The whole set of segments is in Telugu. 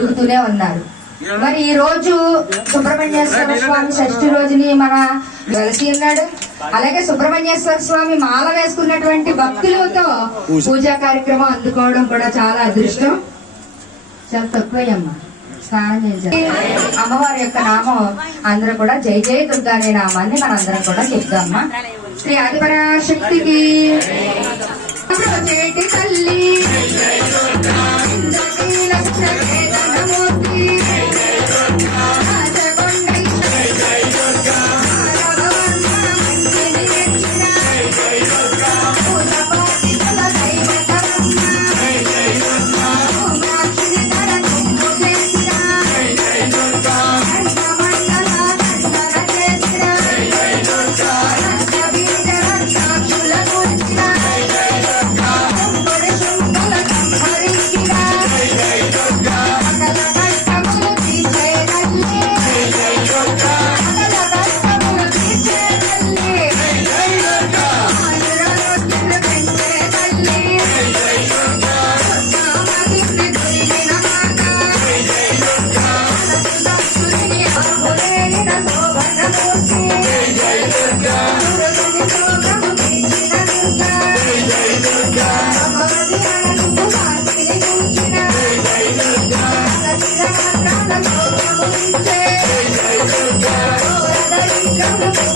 జరుగుతూనే ఉన్నారు. మరి ఈ రోజు సుబ్రహ్మణ్యేశ్వర స్వామి షష్ఠి రోజుని మన వెలసి ఉన్నాడు. అలాగే సుబ్రహ్మణ్యేశ్వర స్వామి మాల వేసుకున్నటువంటి భక్తులతో పూజా కార్యక్రమం అందుకోవడం కూడా చాలా అదృష్టం. చాలా తక్కువయ్యమ్మా. స్నానం చేయించాలి. అమ్మవారి యొక్క నామం అందరూ కూడా జై జయ దుర్గా అనే నామాన్ని మనందరం కూడా చెప్తామ్మా శ్రీ ఆదిపరాశక్తికి. తల్లి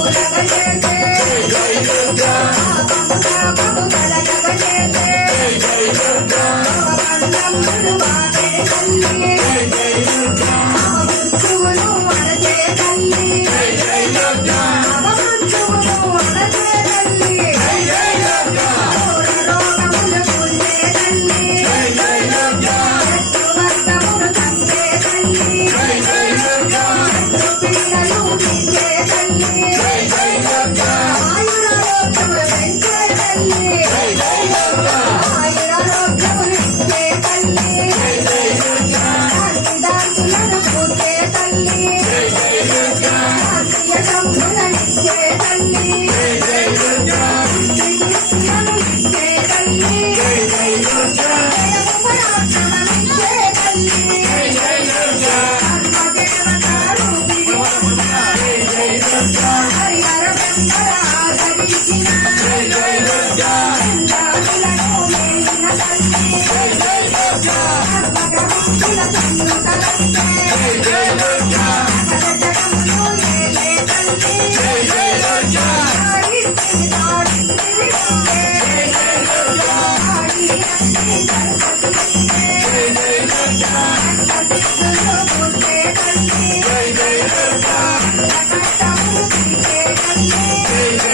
Bye. Jai Jai Jai Jai Hey, hey. hey.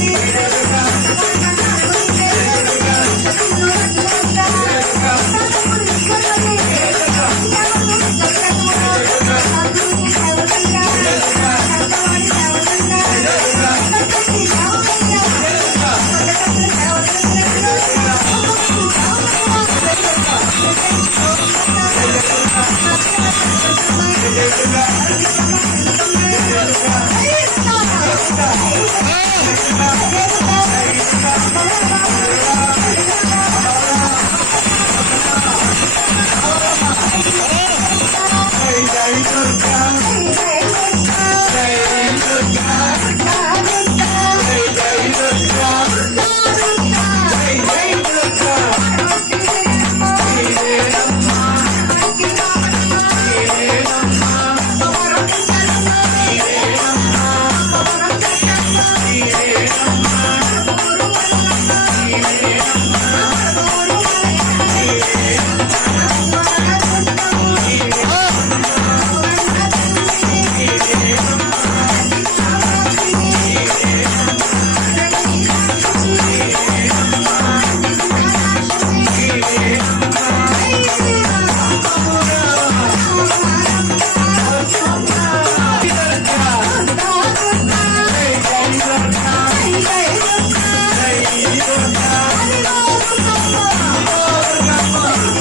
Yeah. పరాశక్తికి Oh, my God.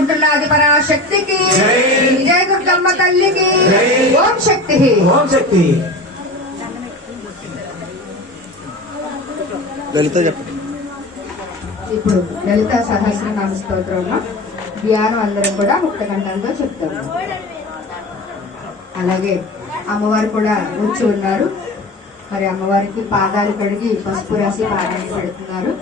అందుకుంటున్నది పరాశక్తికి. విజయ దుర్గమ్మ తల్లికి. ఓం శక్తి. ఓం శక్తి. లలిత చెప్పండి ఇప్పుడు లలిత సహస్రనామ స్తోత్రం ధ్యానం అందరం కూడా ముక్త కంఠంతో చెప్తాము అలాగే అమ్మవారు కూడా వచ్చి ఉన్నారు మరి అమ్మవారికి పాదాలు కడిగి పసుపు రాసి పాదాలు పెడుతున్నారు.